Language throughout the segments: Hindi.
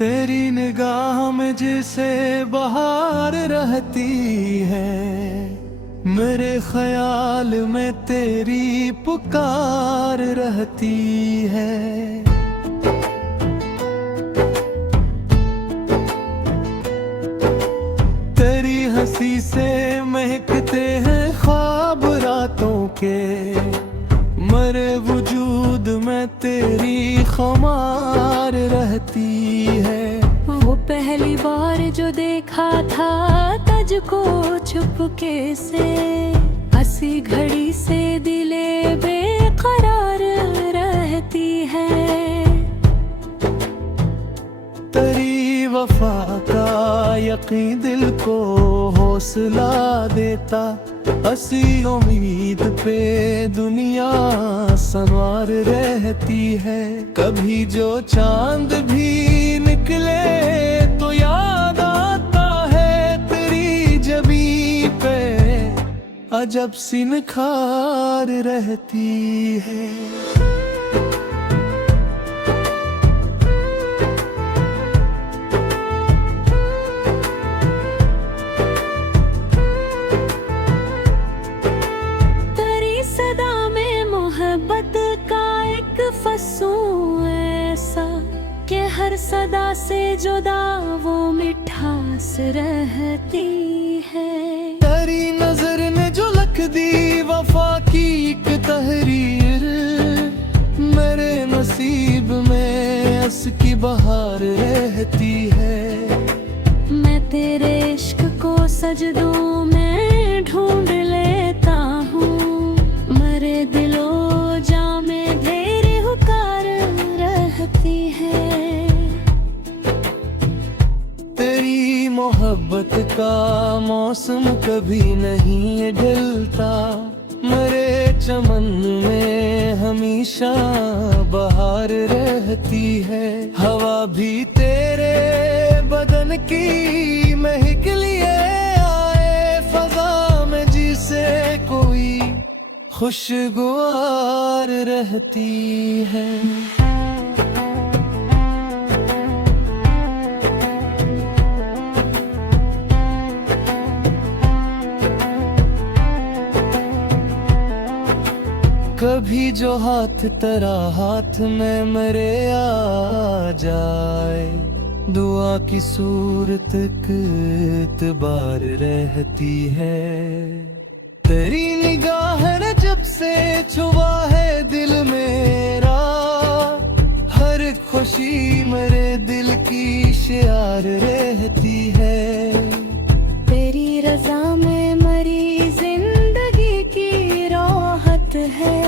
तेरी निगाह में जिसे बहार रहती है, मेरे ख्याल में तेरी पुकार रहती है। तेरी हंसी से महकते हैं ख्वाब रातों के, मरे वजूद में तेरी खुमार रहती है। वो पहली बार जो देखा था तुझको छुपके से, हंसी घड़ी से दिले बेकरार रहती है। तेरी वफा का यकीन दिल को हौसला देता, हंसी उम्मीद पे दुनिया संवार रहती है। कभी जो चांद भी निकले तो याद आता है तेरी जबी पे अजब सी निखार रहती है। मोहब्बत का एक फसूं ऐसा कि हर सदा से जुदा वो मिठास रहती है। तेरी नजर ने जो लिख दी वफा की एक तहरीर, मेरे नसीब में अस की बहार रहती है। मैं तेरे इश्क को सजदों में ढूंढ लेता हूँ, मरे दिलो मोहब्बत का मौसम कभी नहीं ढलता, मरे चमन में हमेशा बहार रहती है। हवा भी तेरे बदन की महक लिए आए, फजा में जिसे कोई खुशगवार रहती है। कभी जो हाथ तेरा हाथ में मेरे आ जाए, दुआ की सूरत इतबार रहती है। तेरी निगाह ने जब से छुआ है दिल मेरा, हर खुशी मेरे दिल की शियार रहती है। तेरी रज़ा में मरी जिंदगी की राहत है,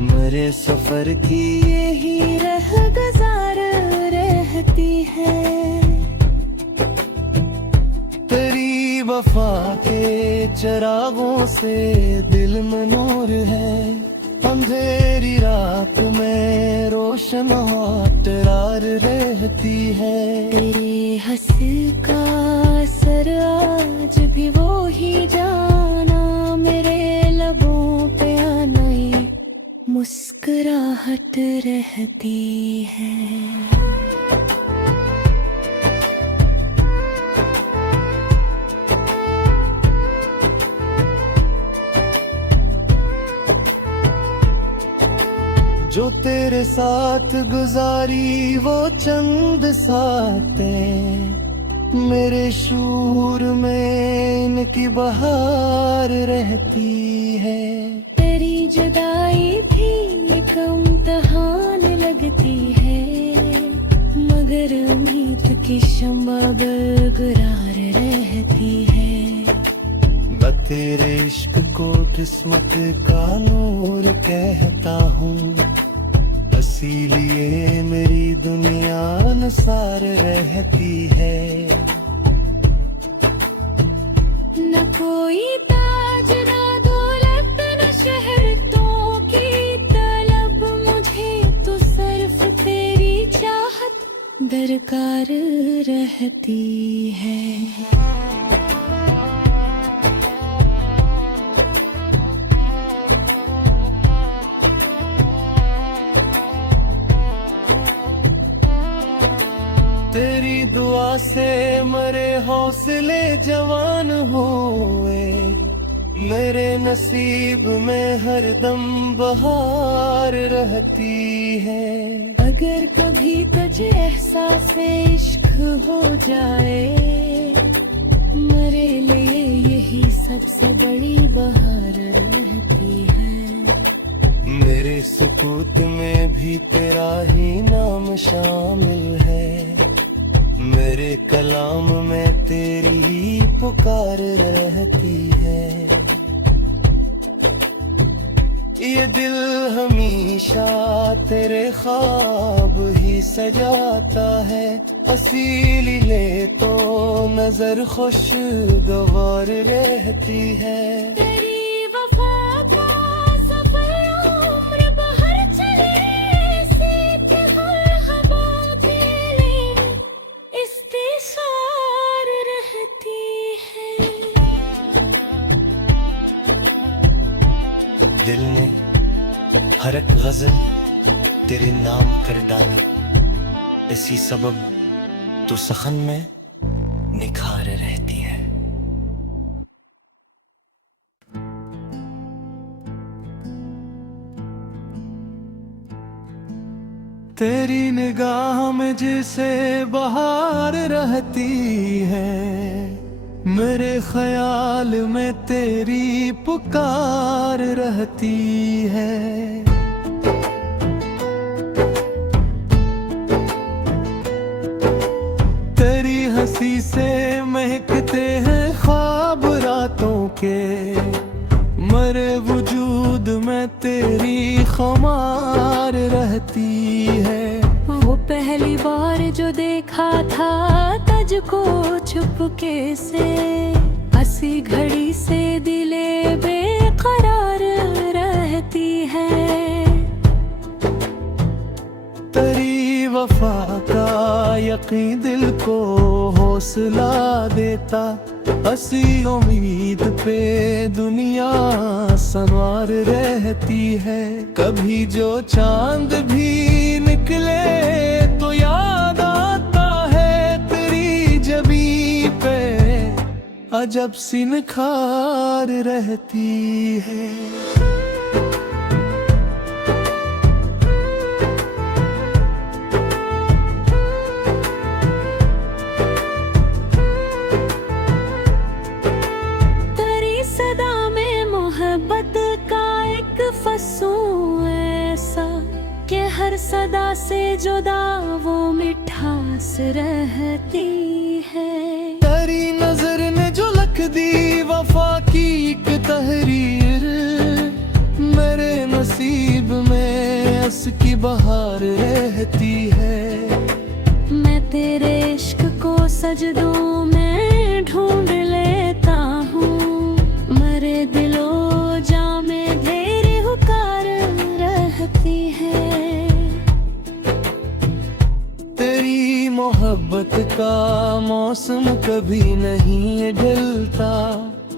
मेरे सफर की यही रह गुजार रहती है। तेरी वफा के चिरागों से दिल में नूर है, अंधेरी रात में रोशन तरार रहती है। तेरे हंसी का असर आज भी वो ही जाना, मेरे लबों पे आनाई मुस्कुराहट रहती है। जो तेरे साथ गुजारी वो चंद सातें, मेरे शूर में इनकी बहार रहती है। तेरी जुदाई भी एक इम्तिहान लगती है, मगर उम्मीद की शम्मा बरकरार रहती है। मैं तेरे इश्क को किस्मत का नूर कहता हूँ, इसीलिए मेरी दुनिया निसार रहती है। न कोई ताज न दौलत न शहरतों की तलब, मुझे तो सिर्फ तेरी चाहत दरकार रहती है। तेरी दुआ से मरे हौसले जवान हुए, मेरे नसीब में हरदम बहार रहती है। अगर कभी तुझे एहसास इश्क हो जाए, मेरे लिए यही सबसे बड़ी बहार रहती है। मेरे सुकूत में भी तेरा ही नाम शामिल है, मेरे कलाम में तेरी ही पुकार रहती है। ये दिल हमेशा तेरे ख्वाब ही सजाता है, असीली ले तो नजर खुशगवार रहती है। तेरी वफा का सफर उम्र बहर चले, ऐसे हर हवा के लिए इस्तिसार रहती है। दिल ने हर एक गजल तेरे नाम कर डाली, इसी सबब तू सखन में निखार रहती है। तेरी निगाह में जिसे बहार रहती है, मेरे ख्याल में तेरी पुकार रहती है। तेरी हंसी से महकते हैं ख्वाब रातों के, मरे वजूद में तेरी खुमार रहती है। वो पहली बार जो देखा था तुझको छुपके से, हंसी घड़ी से दिले बेकरार रहती है। तेरी वफा का यकीन दिल को हौसला देता, हंसी उम्मीद पे दुनिया संवार रहती है। कभी जो चांद भी निकले तो याद आता है तेरी जबी पे अजब सी निखार रहती है। मोहब्बत का एक फसूं ऐसा कि हर सदा से जुदा वो मिठास रहती है। तेरी नजर ने जो लख दी वफा की एक तहरीर, मेरे नसीब में अस की बहार रहती है। मैं तेरे इश्क को सजदों में ढूंढ लेता हूँ, मरे दिलो जा में तेरी हुकार रहती है। तेरी मोहब्बत का मौसम कभी नहीं ढलता,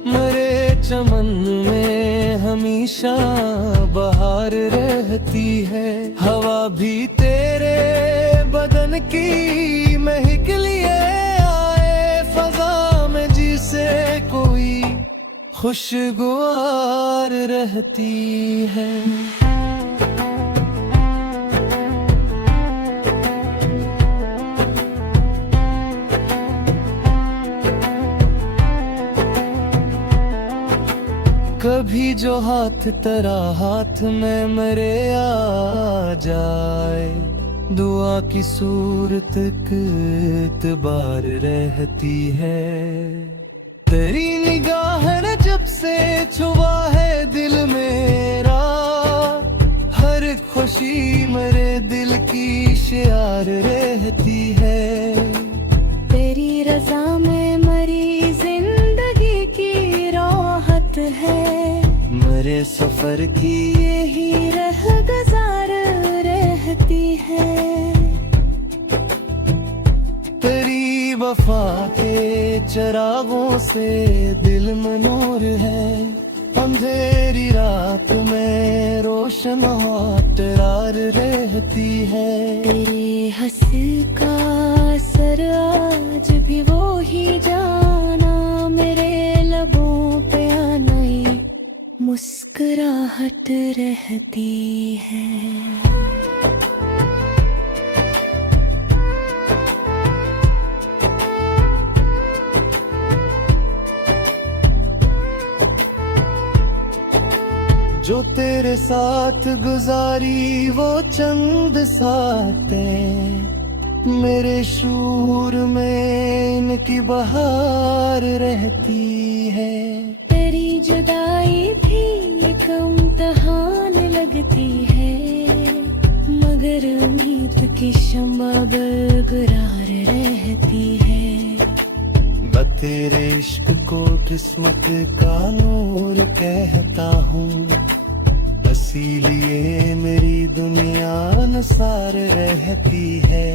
मरे चमन में हमेशा बहार रहती है। हवा भी तेरे बदन की महक लिए आए, फजा में जिसे कोई खुशगवार रहती है। कभी जो हाथ तेरा हाथ में मेरे आ जाए, दुआ की सूरत इतबार रहती है। तेरी निगाह ने जब से छुआ है दिल मेरा, हर खुशी मेरे दिल की शियार रहती है। तेरी रजा में मरी जिंदगी की राहत है, मेरे सफर की यही रह गुजार रहती है। तेरी वफा के चिरागों से दिल में नूर है, अंधेरी रात में रो रोशन तरार रहती है। तेरे हंसी का असर आज भी वो ही जाना, मेरे लबों पे आनाई मुस्कुराहट रहती है। जो तेरे साथ गुजारी वो चंद सातें, मेरे शूर में इनकी बहार रहती है। तेरी जुदाई भी एक इम्तिहान लगती है, मगर उम्मीद की शम्मा बरकरार रहती है। मैं तेरे इश्क को किस्मत का नूर कहता हूँ, इसीलिए मेरी दुनिया नसार रहती है।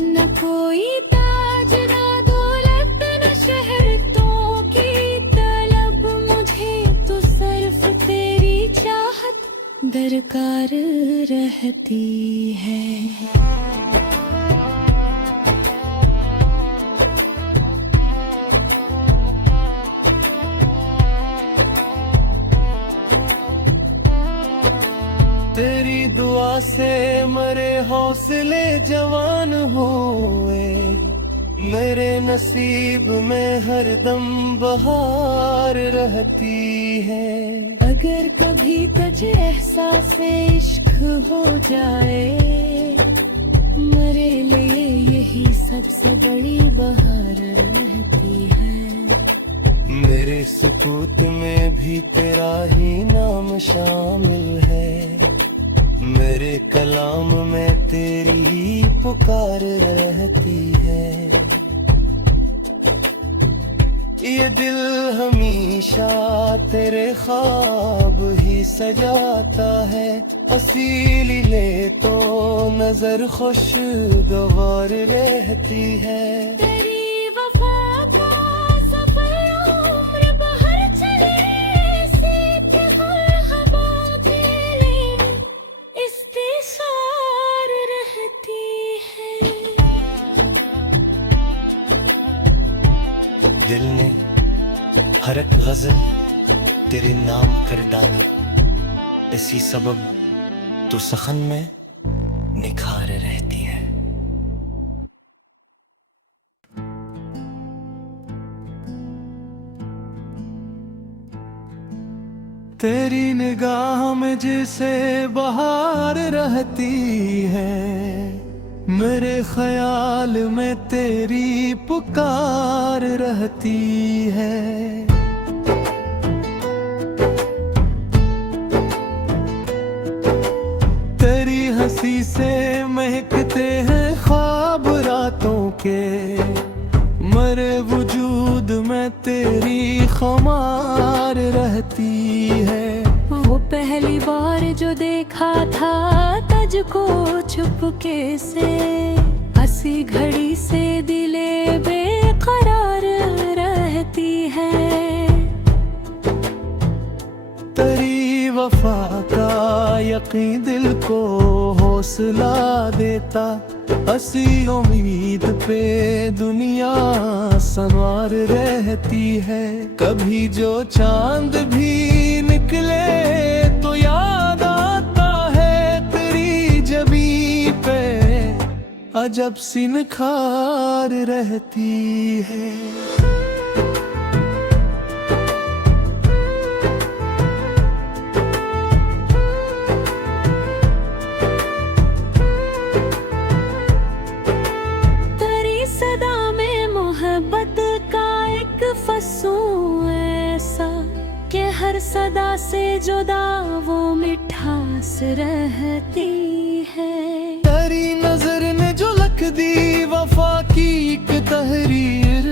न कोई ताज ना दौलत न शहरतों की तलब, मुझे तो सिर्फ तेरी चाहत दरकार रहती है। तेरी दुआ से मरे हौसले जवान हुए, मेरे नसीब में हरदम बहार रहती है। अगर कभी तुझे एहसास इश्क हो जाए, मेरे लिए यही सबसे बड़ी बहार रहती है। मेरे सुकूत में भी तेरा ही नाम शामिल है, मेरे कलाम में तेरी ही पुकार रहती है। ये दिल हमेशा तेरे ख्वाब ही सजाता है, इसीलिए तो नजर खुशगवार रहती है। तेरी वफा का सफर उम्र बहर चले, सीख हर हवा तेरे इस्तिसार रहती है। दिल ने हर एक गजल तेरे नाम कर डाली, इसी सबब तू सखन में निखार रहती है। तेरी निगाह में जिसे बहार रहती है, मेरे ख्याल में तेरी पुकार रहती है। तेरी हंसी से महकते हैं ख्वाब रातों के, मरे वजूद में तेरी खुमार रहती है। वो पहली बार जो देखा था तुझको छुपके से, हंसी घड़ी से दिले बेकरार रहती है। तेरी वफा का यकीन दिल को हौसला देता, हंसी उम्मीद पे दुनिया संवार रहती है। कभी जो चांद भी निकले तो याद आता है तेरी जबी पे अजब सी निखार रहती है। हर सदा से जुदा वो मिठास रहती है। तेरी नजर ने जो लख दी वफा की एक तहरीर,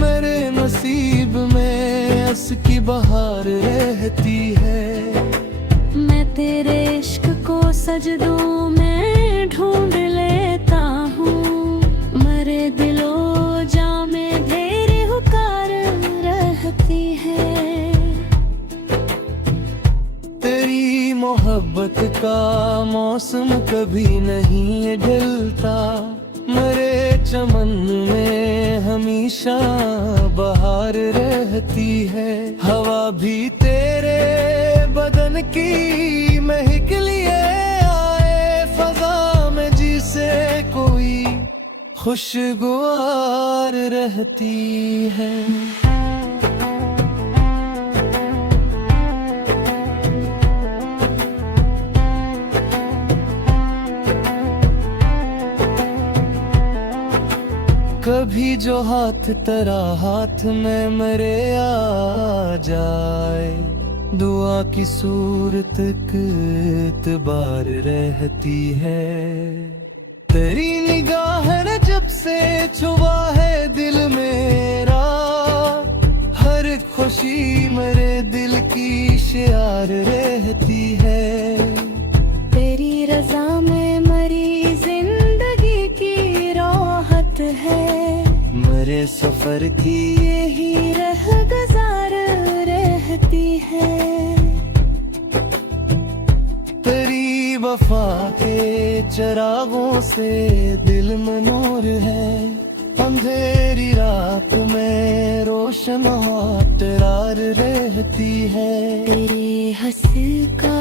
मेरे नसीब में अस की बहार रहती है। मैं तेरे इश्क को सजदों में ढूंढ लेता हूँ, मरे दिलो जा में तेरी हुकार रहती है। मोहब्बत का मौसम कभी नहीं ढलता, मेरे चमन में हमेशा बहार रहती है। हवा भी तेरे बदन की महक लिए आए, फजा में जिसे कोई खुशगवार रहती है। कभी जो हाथ तेरा हाथ में मेरे आ जाए, दुआ की सूरत इतबार रहती है। तेरी निगाह ने जब से छुआ है दिल मेरा, हर खुशी मेरे दिल की शियार रहती है। तेरी रज़ा में मरी जिंदगी की राहत है, मेरे सफर की यही रह गुजार रहती है। तेरी वफा के चिरागों से दिल में नूर है, अंधेरी रात में रोशन तरार रहती है। तेरे हंसी का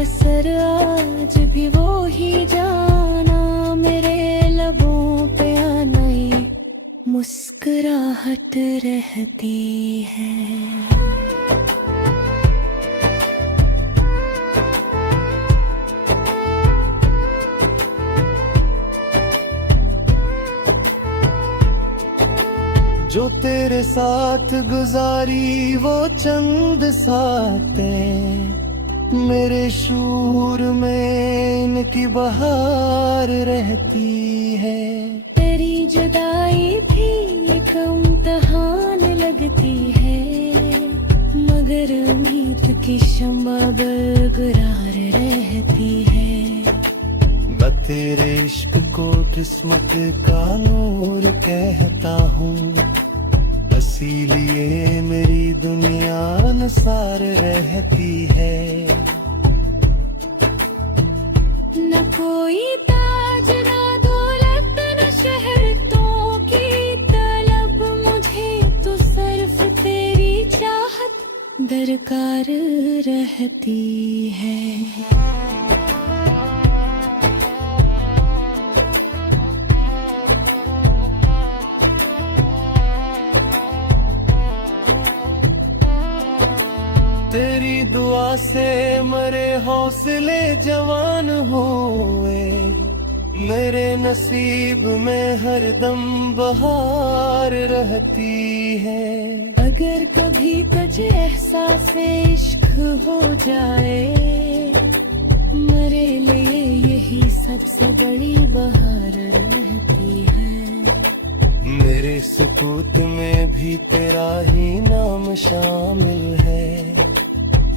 असर आज भी वो ही जाना, मेरे लबों पे नई मुस्कुराहट रहती है। जो तेरे साथ गुजारी वो चंद सातें, मेरे शूर में इनकी बहार रहती है। तेरी जुदाई भी एक इम्तिहान लगती है, मगर उम्मीद की शम्मा बरकरार रहती है। मैं तेरे इश्क को किस्मत का नूर कहता हूँ, इसीलिए मेरी दुनिया नसार रहती है। न कोई ताज ना दौलत न शहरतों की तलब, मुझे तो सिर्फ तेरी चाहत दरकार रहती है। तेरी दुआ से मेरे हौसले जवान हुए, मेरे नसीब में हरदम बहार रहती है। अगर कभी तुझे एहसास इश्क हो जाए, मेरे लिए यही सबसे बड़ी बहार रहती है। मेरे सुकूत में भी तेरा ही नाम शामिल है,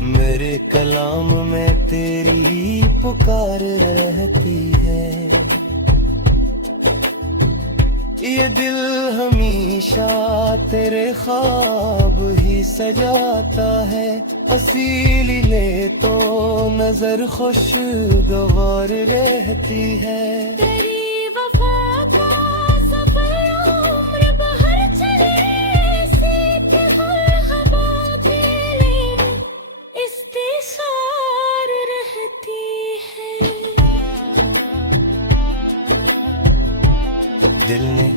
मेरे कलाम में तेरी ही पुकार रहती है। ये दिल हमेशा तेरे ख्वाब ही सजाता है, इसीलिए तो नजर खुशगवार रहती है। तेरी वफा का सफर उम्र बहर चले, सीख हर हवा पे लेन इस्तिसार रहती है। दिल ने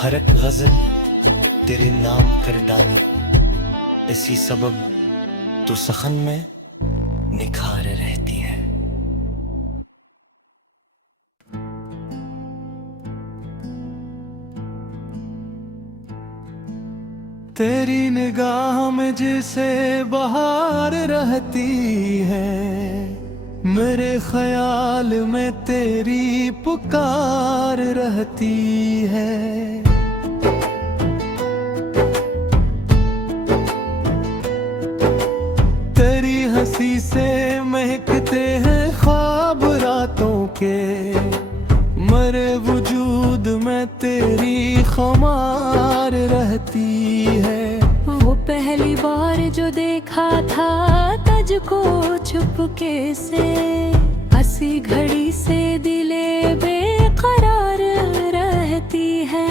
हर एक गजल तेरे नाम कर डाली, इसी सबब तू सखन में निखार रहती है। तेरी निगाह में जिसे बहार रहती है, मेरे ख्याल में तेरी पुकार रहती है। तेरी हंसी से महकते हैं ख्वाब रातों के, मरे वजूद में तेरी खुमार रहती है। वो पहली बार जो देखा था तुझको चुपके से, हंसी घड़ी से दिले बेकरार रहती है।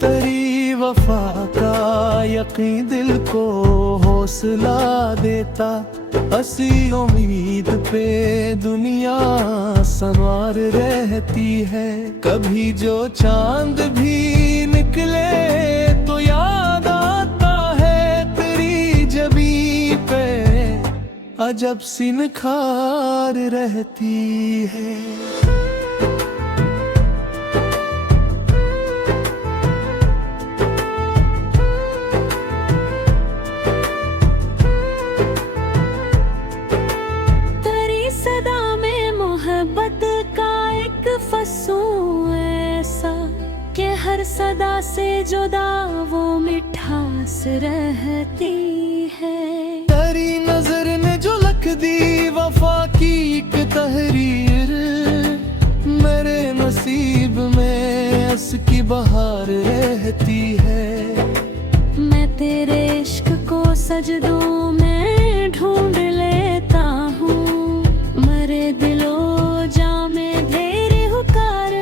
तेरी वफा का यकीन दिल को हौसला देता, हंसी उम्मीद पे दुनिया संवार रहती है। कभी जो चांद भी निकले तो याद आता है तेरी जबी पे अजब सी निखार रहती है। मोहब्बत का एक फसूं ऐसा कि हर सदा से जुदा वो मिठास रहती है। तेरी नजर ने जो लिख दी वफा की एक तहरीर, मेरे नसीब में उसकी बहार रहती है। मैं तेरे इश्क को सजदों में ढूंढ लेता हूँ, मरे दिलो जामे तेरी हुकार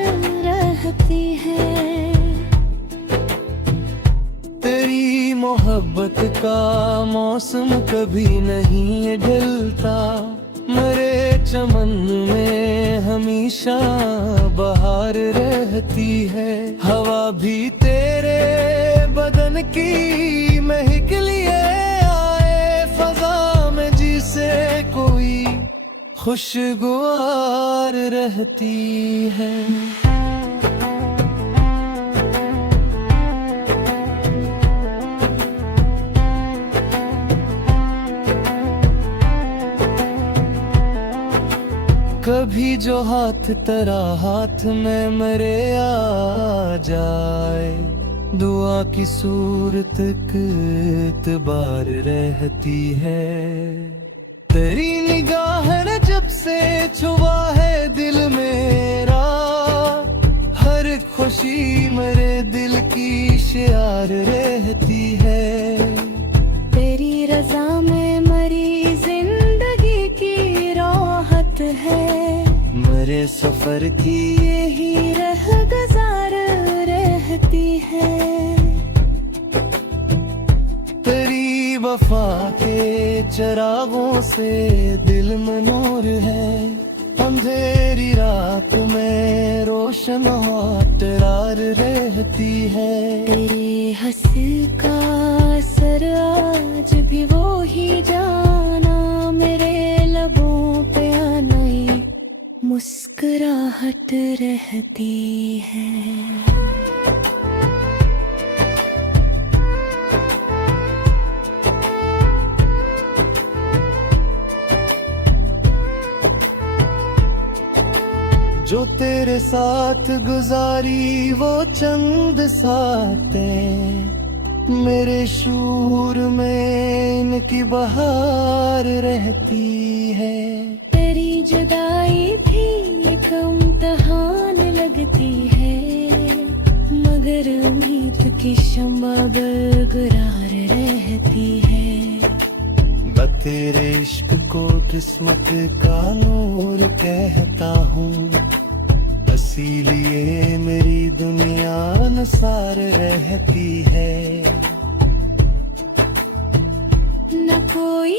रहती है। तेरी मोहब्बत का मौसम कभी नहीं ढलता, मेरे चमन में हमेशा बहार रहती है। हवा भी तेरे बदन की महक लिए आए, फजा में जिसे कोई खुशगवार रहती है। कभी जो हाथ तेरा हाथ में मेरे आ जाए, दुआ की सूरत इतबार रहती है। तेरी निगाह ने जब से छुआ है दिल मेरा, हर खुशी मेरे दिल की शियार रहती है। तेरी रज़ा में मरी जिंदगी की राहत है, मेरे सफर की यही रह गुजार रहती है। तेरी वफा के चरागों से दिल में नूर है, अंधेरी रात में रोशन तरार रहती है। तेरे हंसी का असर आज भी वो ही जाना, मेरे लबों पे नई मुस्कुराहट रहती है। जो तेरे साथ गुजारी वो चंद सातें, मेरे शूर में इनकी बहार रहती है। तेरी जुदाई भी एक इम्तिहान लगती है, मगर उम्मीद की शम्मा बरकरार रहती है। मैं तेरे इश्क को किस्मत का नूर कहता हूँ, इसीलिए मेरी दुनिया निसार रहती है। न कोई